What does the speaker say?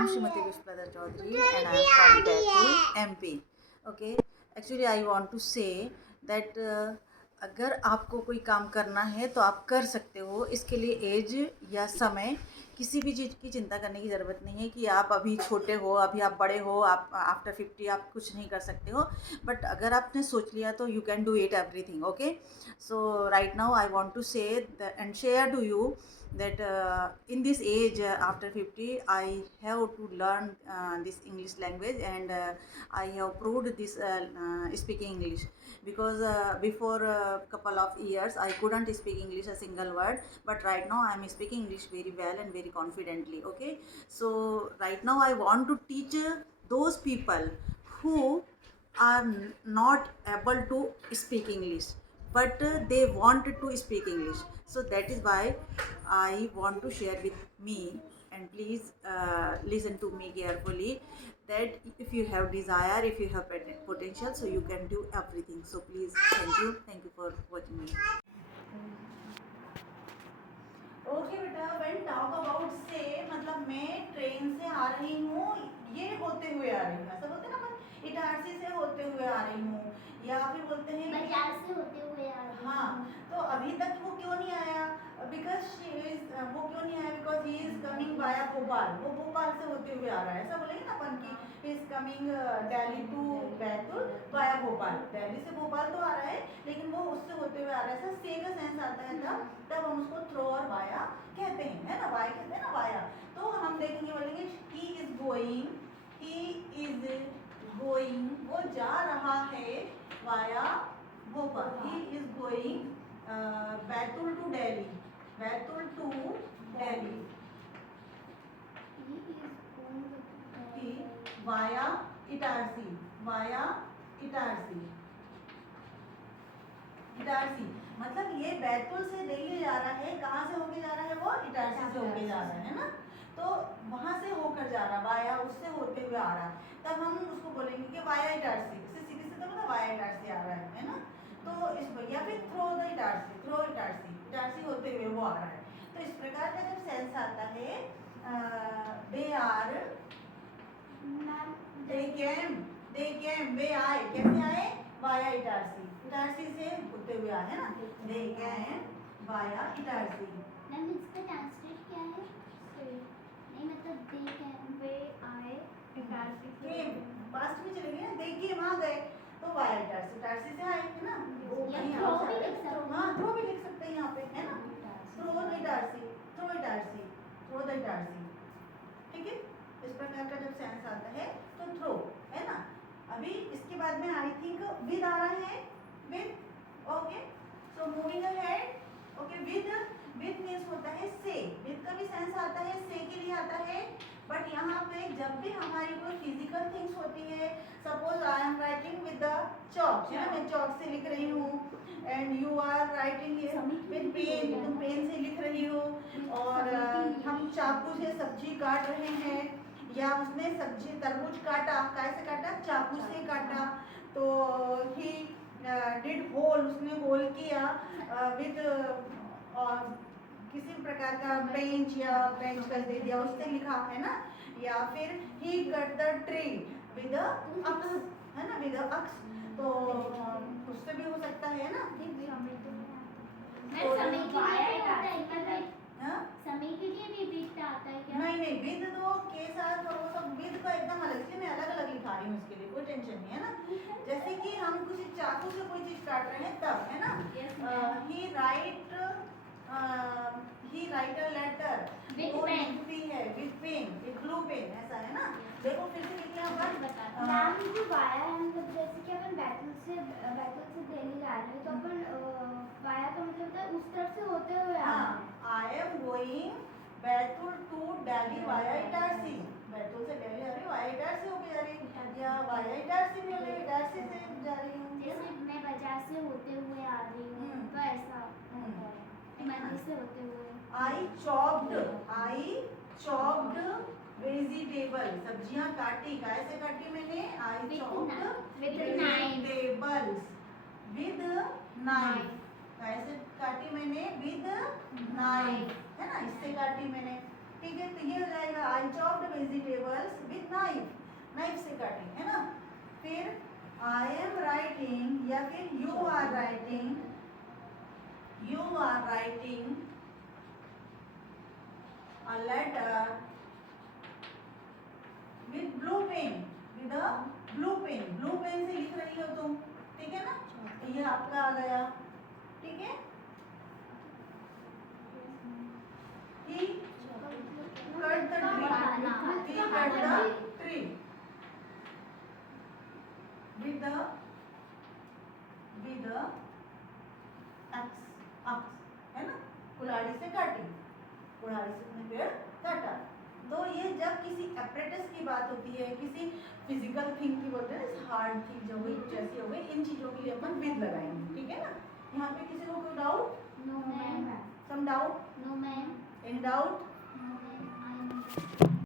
am Srimati Vishwada Chaudhary and I am from Baitul, MP. Okay, actually I want to say that अगर आपको कोई काम करना है तो आप कर सकते हो। इसके लिए एज या समय किसी भी चीज़ की चिंता करने की ज़रूरत नहीं है कि आप अभी छोटे हो, अभी आप बड़े हो, आप आफ्टर 50 आप कुछ नहीं कर सकते हो। बट अगर आपने सोच लिया तो you can do it everything. Okay, so right now I want to say and share to you that in this age after 50 I have to learn this English language, and I have proved this speaking English, because before a couple of years I couldn't speak English a single word, but right now I am speaking English very well and very confidently. Okay, so right now I want to teach those people who are not able to speak English, but they wanted to speak English. So that is why I want to share with me, and please listen to me carefully, that if you have desire, if you have potential, so you can do everything. So please, thank you for watching me. Okay बेटा, when talk about से मतलब मैं train से आ रही हूँ, ये होते हुए आ रही हूँ, ऐसा बोलते हैं ना अपन, इटारसी से होते हुए आ रही हूँ, या फिर बोलते हैं बाजार से होते हुए आ रही हूँ। हाँ, तो अभी तक वो क्यों नहीं आया? बिकॉज वो क्यों नहीं आया? Because he is coming via Bhopal, वो भोपाल से होते हुए आ रहा है, ऐसा बोलेंगे ना अपन की he is coming Delhi to Betul via Bhopal. Delhi से भोपाल तो आ रहा है, लेकिन वो उससे होते हुए आ रहा है। ऐसा से का सेंस आता है तब हम उसको थ्रो और वाया कहते हैं, है ना? वाया कहते हैं ना, वाया। तो हम देखेंगे, बोलेंगे ही इज गोइंग, वो जा रहा है via Bhopal. He is going Betul to Delhi, Betul to Delhi. He via Itarsi, via Itarsi. Itarsi मतलब ये बैतूल से दिल्ली जा रहा है। कहाँ से होके जा रहा है? वो इटारसी से होके जा रहा है ना, तो वहां से होकर जा रहा, वाया उससे होते हुए आ रहा है। तब हम उसको बोलेंगे कि वाया इटारसी, इससे सीधे से तो वाया इटारसी आ रहा है ना। तो इस या फिर through the Itarsi, through Itarsi, Itarsi होते हुए वो आ रहा है। तो इस प्रकार का जब सेंस आता है, दे आर, दे केम, वे आए, कैसे आए? वाया इटारसी, इटारसी से होते हुए आए, है ना। दे केम वाया इटारसी। मैम इसका ट्रांसलेट क्या है? नहीं मतलब दे केम, वे आए इटारसी से। केम पास्ट में चले गए ना, दे केम आ गए, तो वाया इटारसी, इटारसी से आए, है ना। वो कहीं थ्रो और भी से, लिख सकते हैं। हाँ थ्रो भी लिख सकते हैं यहाँ पे, है ना। Through the Itarsi, through Itarsi, through the Itarsi, ठीक है। इस प्रकार का जब सेंस आता है तो थ्रो, है ना। अभी इसके बाद में आई थिंक विद आ रहा है, with. Okay, so moving ahead. Okay, with means होता है से, विद का भी सेंस आता है, से के लिए आता है। बट यहाँ पे जब भी हमारी कोई फिजिकल थिंग्स होती है, suppose I am writing with the chalk, है ना, मैं चॉक से लिख रही हूँ, and you are writing with pen, तुम पेन से लिख रही हो, और हम चाकू से सब्जी काट रहे हैं, या उसने सब्जी तरबूज काटा, कैसे काटा? चाकू से काटा। तो ही डिड होल, उसने होल किया विद किसी प्रकार का बेंच या बेंच कर दे दिया, उससे लिखा, है ना। या फिर ही कट द ट्री विद अक्स, है ना, विद अक्स, तो उससे भी हो सकता है ना। समय के लिए भी विद आता है क्या? नहीं, विद तो के साथ, और वो सब विद का एकदम अलग, इसलिए मैं अलग अलग लिखा रही हूँ, इसके लिए कोई टेंशन नहीं है ना। जैसे कि हम किसी चाकू से कोई चीज काट रहे हैं तब, है ना। He write a letter With वो pen. लिखती है with pen, with blue pen, ऐसा है ना। देखो फिर से लिखिए अपन। मैम जो वाया है, मतलब जैसे कि अपन बैतूल से दिल्ली जा रहे हैं, तो अपन वाया का मतलब होता है उस तरफ से होते हुए आ रहे हैं। I am going Betul to Delhi via Itarsi, Betul से दिल्ली जा रही हूँ, वाया इटारसी होके जा रही हूँ, या वाया इटारसी भी होगी, इटारसी से जा रही हूँ। जैसे मैं बाजार से होते हुए आ रही हूँ, तो ऐसा मंदिर से होते हुए। आई चॉप्ड वेजिटेबल, सब्जियां काटी, कैसे काटी मैंने? आई चॉप्ड वेजिटेबल्स विद नाइफ, कैसे काटी मैंने? विद नाइफ, है ना, इससे काटी मैंने। ठीक है, तो ये हो जाएगा I chopped vegetables with knife, knife से काटे, है ना। फिर आई एम राइटिंग या फिर you are writing, you are writing a letter with blue pen, with a blue pen, blue pen से लिख रही हो तुम, ठीक है ना। तो ये आपका आ गया, ठीक है। He cut the tree, he cut the tree with the axe, है ना, कुल्हाड़ी से काटी, कुल्हाड़ी से अपने पेड़ काटा। तो ये जब किसी एपरेटस की बात होती है, किसी फिजिकल थिंग की बोलते हैं, हार्ड थिंग जो हुई जैसी हो गई, इन चीजों के लिए अपन विद लगाएंगे, ठीक है ना। यहाँ पे किसी को कोई doubt? No ma'am. Some doubt? No ma'am. Any doubt? No ma'am.